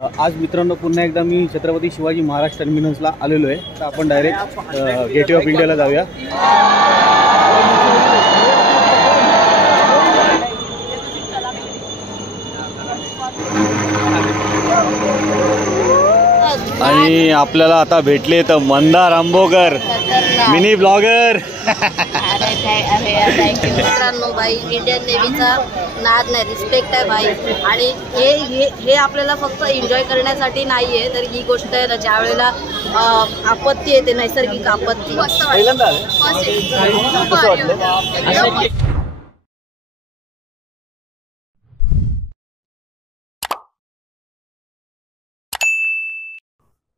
आज मित्रांनो पुन्हा एकदा मी छत्रपती शिवाजी महाराज टर्मिनसला आलेलो आहे। तर आपण डायरेक्ट गेटवे ऑफ इंडियाला जाऊया। आणि आपल्याला आता भेटले तर मंदार आंबोकर मिनी ब्लॉगर। मित्रांनो भाई इंडियन नेव्हीचा नाद नाही, रिस्पेक्ट आहे भाई। आणि हे आपल्याला फक्त एन्जॉय करण्यासाठी नाही आहे, तर ही गोष्ट आहे ना ज्या वेळेला आपत्ती येते, नैसर्गिक आपत्ती,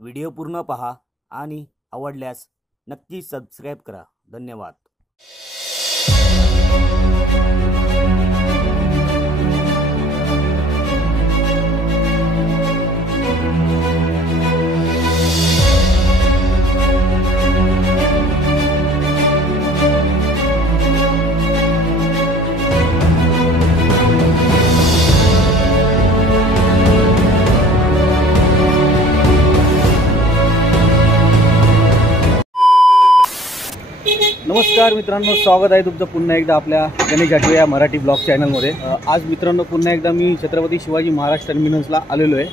व्हिडिओ पूर्ण पहा आणि आवडल्यास नक्की सबस्क्राइब करा। धन्यवाद। नमस्कार मित्रांनो, स्वागत आहे तुमचं पुन्हा एकदा आपल्या गणेश आठवे या मराठी ब्लॉग चॅनलमध्ये। आज मित्रांनो पुन्हा एकदा मी छत्रपती शिवाजी महाराज टर्मिनसला आलेलो आहे।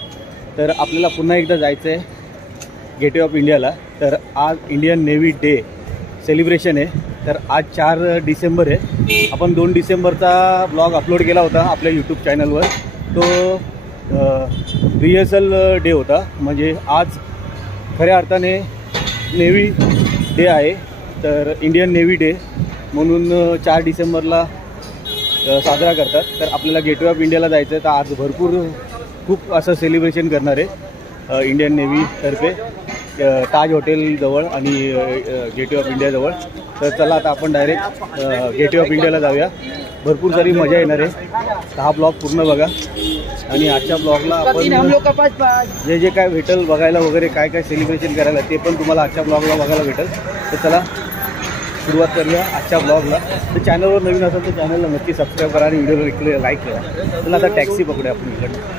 तर आपल्याला पुन्हा एकदा जायचं आहे गेटवे ऑफ इंडियाला। तर आज इंडियन नेव्ही डे सेलिब्रेशन आहे। तर आज 4 डिसेंबर आहे। आपण 2 डिसेंबरचा ब्लॉग अपलोड केला होता आपल्या यूट्यूब चॅनलवर। तो रिहर्सल डे होता, म्हणजे आज खऱ्या अर्थाने नेव्ही डे आहे। तर इंडियन नेव्ही डे म्हणून 4 डिसेंबरला साजरा करतात। तर आपल्याला गेटवे ऑफ इंडियाला जायचं आहे। तर आज खूप असं सेलिब्रेशन करणार आहे इंडियन नेव्हीतर्फे ताज हॉटेलजवळ आणि गेटवे ऑफ इंडियाजवळ। तर चला आता आपण डायरेक्ट गेटवे ऑफ इंडियाला जाऊया। भरपूर सारी मजा येणार आहे। हा ब्लॉग पूर्ण बघा। आणि आजच्या ब्लॉगला आपण जे काय भेटेल बघायला वगैरे, काय सेलिब्रेशन करायला, ते पण तुम्हाला आजच्या ब्लॉगला बघायला भेटेल। तर चला सुरुवात करूया आजच्या ब्लॉगला। तर चॅनलवर नवीन असेल तर चॅनलला नक्की सबस्क्राईब करा आणि व्हिडिओला लाईक करा। चला आता टॅक्सी पकडूया आपण इकडे।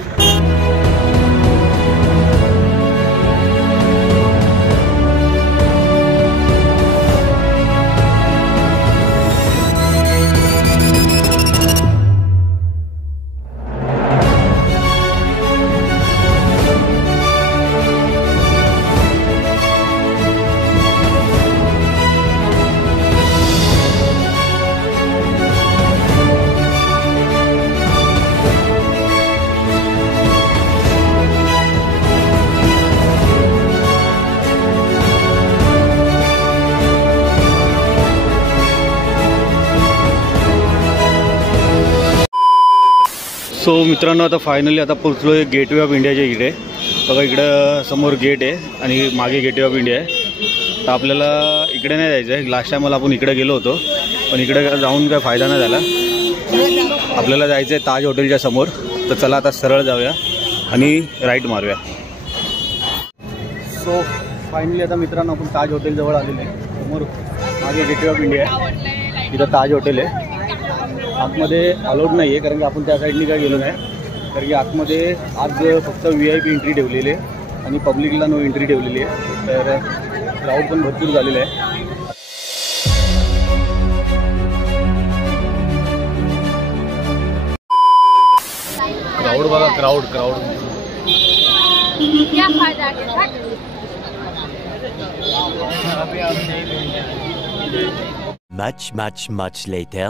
सो मित्रांनो आता फायनली आता पोहोचलो आहे गेटवे ऑफ इंडियाच्या इकडे। बघा इकडं समोर गेट आहे आणि मागे गेटवे ऑफ इंडिया आहे। तर आपल्याला इकडे नाही जायचं आहे। लास्ट टायमाला आपण इकडे गेलो होतो, पण इकडे जाऊन काय फायदा नाही झाला। आपल्याला जायचं आहे ताज हॉटेलच्या समोर। तर चला आता सरळ जाऊया आणि राईट मारूया। सो फायनली आता मित्रांनो आपण ताज हॉटेलजवळ आलेलो आहे। समोर मागे गेटवे ऑफ इंडिया आहे, इथं ताज हॉटेल आहे। आतमध्ये अलाउड नाही आहे, कारण की आपण त्या साईडनी काय गेलो नाही, कारण की आतमध्ये आज फक्त VIP एंट्री ठेवलेली आहे आणि पब्लिकला नो एंट्री ठेवलेली आहे। तर क्राऊड पण भरपूर झालेलं आहे। क्राऊड बघा, क्राऊड Much later.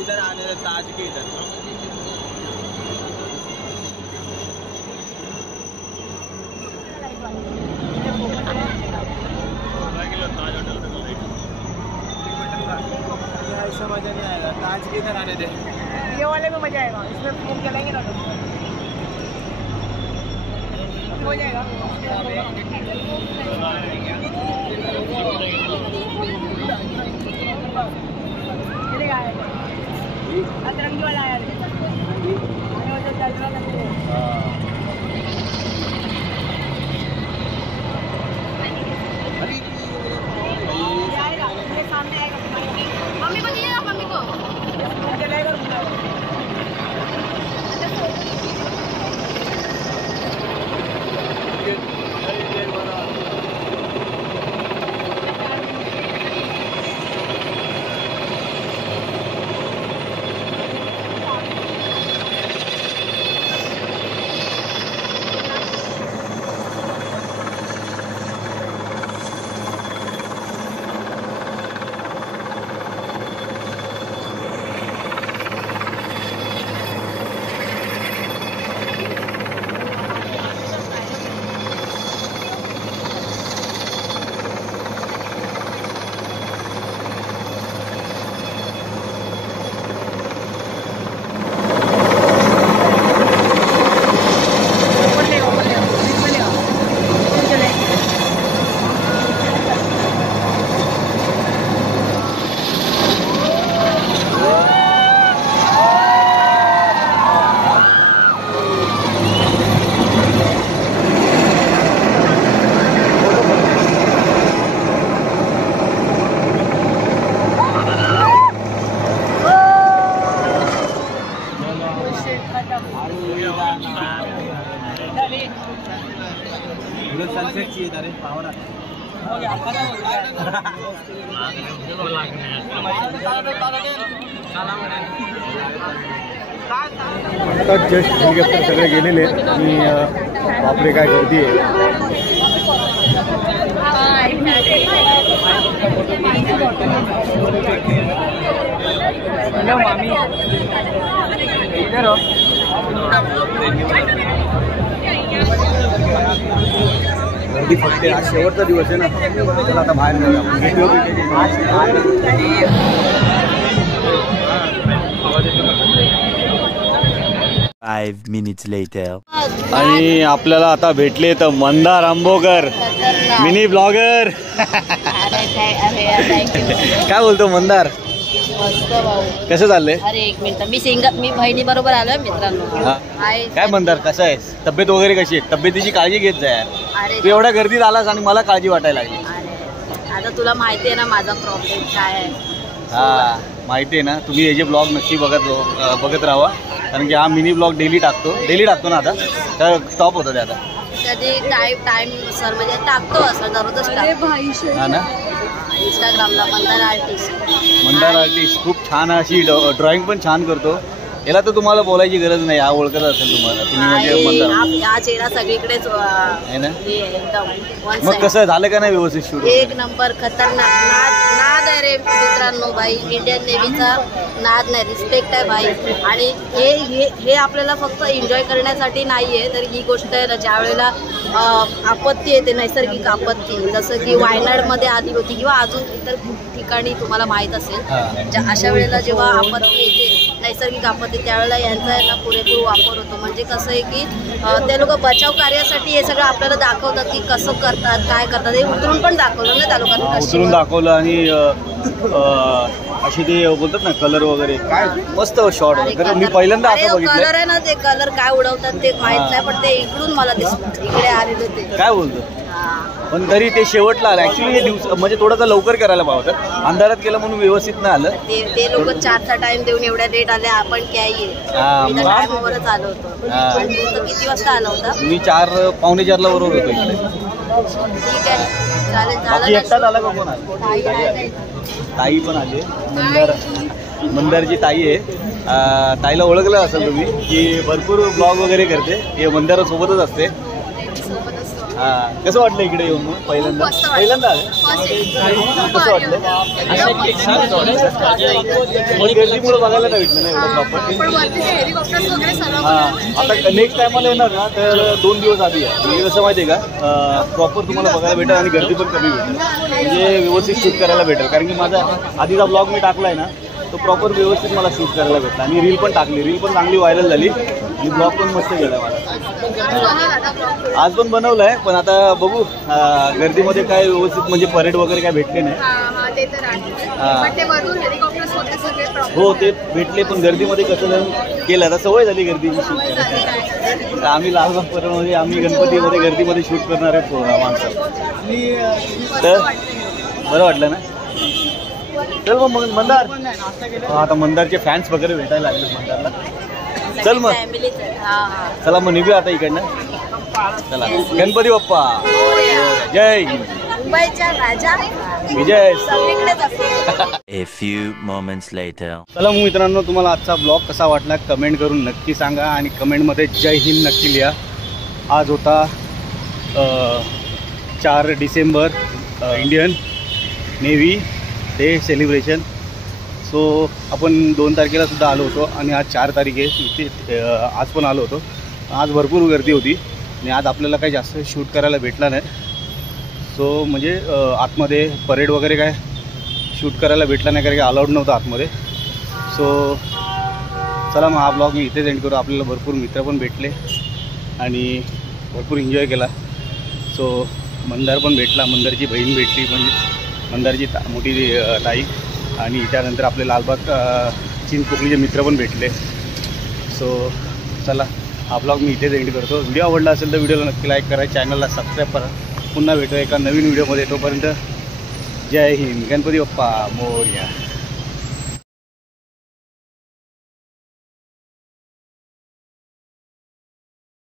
इधर आने ताज के इधर ऐसा मजा नहीं आएगा। ताज के इधर आने दे, ये वाले में मजा आएगा। इसमें फोन चलाएंगे ना हो जाएगा। अतरंगी वाला आया सामने आएगा। मम्मी को दिए ना, मम्मी को चलेगा। सनसेट चाहिए था रे पावरा आता जस्ट हेलिकॉप्टर सगळे गेलेले आणि बापरे काय गर्दी आहे. हेलो मामी इधर हो. गर्दी फक्त आज शेवटचा दिवस आहे ना, चला आता बाहेर जाऊया. Five minutes later. आणि आपल्याला आता भेटले तर मंदार आंबोकर, मिनी ब्लॉगर. काय बोलतो मंदार, मस्त भाऊ. कसं चाललंय? अरे एक मिनिट, मी बहिणी बरोबर आलोय मित्रांनो. हा. हाय. काय मंदार, कसं आहेस? तब्येत वगैरे कशी आहे? तब्येतीची काळजी घेत जा यार. अरे तू एवढ्या गर्दीत आलास आणि मला काळजी वाटायला लागली. अरे, आता तुला माहिती आहे ना माझा प्रॉब्लेम काय आहे. हा माहिती आहे ना. तुम्ही हे जे ब्लॉग नक्की बघत राहा, कारण की हा मिनी ब्लॉग डेली टाकतो ना. आता तर स्टॉप होतं ते आता. कधी टाइम सर म्हणजे टाकतो असं दररोजच टाकतो. हा ना. इंस्टाग्रामला मंदार आर्टिस्ट खूप छान अशी ड्रॉइंग पण छान करतो. याला तर तुम्हाला बोलायची गरज नाही, हा ओळखत असेल तुम्हाला. तुम्ही म्हणजे मंदार हा चेहरा सगळीकडेच आहे ना. हे एकदम one मग side. कसं झालं का नाही व्यवस्थित शूट? एक नंबर खतरनाक नाद आहे रे मित्रांनो. भाई इंडियन नेव्हीचा नाद नाही, रिस्पेक्ट आहे भाई. आणि हे आपल्याला फक्त एन्जॉय करण्यासाठी नाही आहे, तर ही गोष्ट आहे ना, ज्या वेळेला आपत्ती येते, नैसर्गिक आपत्ती, जसं की वायनाडमध्ये आली होती किंवा अजून इतर ठिकाणी तुम्हाला माहीत असेल, अशा वेळेला जेव्हा आपत्ती येते, नैसर्गिक आपत्ती, त्यावेळेला यांचा पुरेपूर वापर होतो. म्हणजे कसं आहे की ते लोक बचाव कार्यासाठी हे सगळं आपल्याला दाखवतात की कसं करतात, काय करतात. हे उतरून पण दाखवलं ना त्या लोकांनी, उतरून दाखवलं. आणि अशी ते बोलतात ना कलर वगैरे, काय मस्त शॉट होतं. मी पहिल्यांदा असं कलर बघितलं. आहे ना, ते कलर काय उडवतात ते माहित नाही, पण ते इकडून मला दिसत, इकडे आलेलं ते. काय बोलतो, पण तरी ते शेवटला आलं. ऍक्च्युली हे दिवस म्हणजे थोडंसं लवकर करायला पाहिजे होतं. अंधारात केलं म्हणून व्यवस्थित नाही आलं. ते लोक 4चा टाइम देऊन एवढ्या लेट आले, आपण काय टाइमवरच आलो होतो. आणि तू तर किती वाजता आला होता? मी 4 पावणे 4ला बरोबर होतो इकडे. ठीक आहे, चालेल. बाकी एकटाच आला का कोण आला? ताई पण आली. मंदारची ताई आहे. ताईला ओळखलं असेल तुम्ही की भरपूर ब्लॉग वगैरे करते. हे मंदारासोबतच असते. हा, कसं वाटलं इकडे येऊन? पहिल्यांदा आलं. कसं वाटलं? गर्दीमुळे बघायला नाही भेटलं ना एवढं प्रॉपर. हा, आता नेक्स्ट टायमाला येणार ना तर 2 दिवस आधी आहे. म्हणजे कसं माहिती आहे का, प्रॉपर तुम्हाला बघायला भेटेल आणि गर्दी पण कमी भेटेल. म्हणजे व्यवस्थित शूट करायला भेटेल. कारण की माझा आधीचा ब्लॉग मी टाकला आहे ना, तो प्रॉपर व्यवस्थित मला शूट करायला भेटला. आणि रील पण टाकली, रील पण चांगली व्हायरल झाली आणि ब्लॉग पण मस्त गेला मला. आज पण बनवलं आहे, पण आता बघू गर्दीमध्ये काय व्यवस्थित म्हणजे परेड वगैरे काय भेटले नाही. हो ते भेटले, पण गर्दीमध्ये कसं केलं, आता सवय झाली गर्दीची शूट करायची. आम्ही लालबाग परळमध्ये, आम्ही गणपतीमध्ये गर्दीमध्ये शूट करणार आहे माणसं. तर बरं वाटलं ना. चल मग मंदार. आता मंदारचे फॅन्स वगैरे भेटायला लागले मंदारला. चल मग, चला मग निघूया आता इकडनं. चला, गणपती बाप्पा जय हिंद. मुंबईच्या राजा विजय. A few moments later. चला मग मित्रांनो, तुम्हाला आजचा ब्लॉग कसा वाटला कमेंट करून नक्की सांगा. आणि कमेंटमध्ये जय हिंद नक्की लिहा. आज होता 4 December, Indian navy day celebration. So आपण 2 तारखेला सुद्धा आलो होतो आणि आज 4 तारीख आहे. इथे आज पण आलो होतो. आज भरपूर गर्दी होती आणि आज आपल्याला काही जास्त शूट करायला भेटला नाही. सो म्हणजे आतमध्ये परेड वगैरे काय शूट करायला भेटला नाही, कारण की अलाउड नव्हतं आतमध्ये. सो चला मग हा ब्लॉग मी इथेच एंड करू. आपल्याला भरपूर मित्र पण भेटले आणि भरपूर एन्जॉय केला. सो मंदार पण भेटला, मंदारची बहीण भेटली, म्हणजे मंदारची मोठी ताई, आणि त्यानंतर आपले लालबाग चिंचपोकळीचे मित्र पण भेटले. सो चला हा ब्लॉग मी इथेच एंड करतो. व्हिडिओ आवडला असेल तर व्हिडिओला नक्की लाईक करा, चॅनलला सबस्क्राईब करा. पुन्हा भेटूया एका नवीन व्हिडिओमध्ये. तोपर्यंत जय हिंद. गणपती बाप्पा मोरया.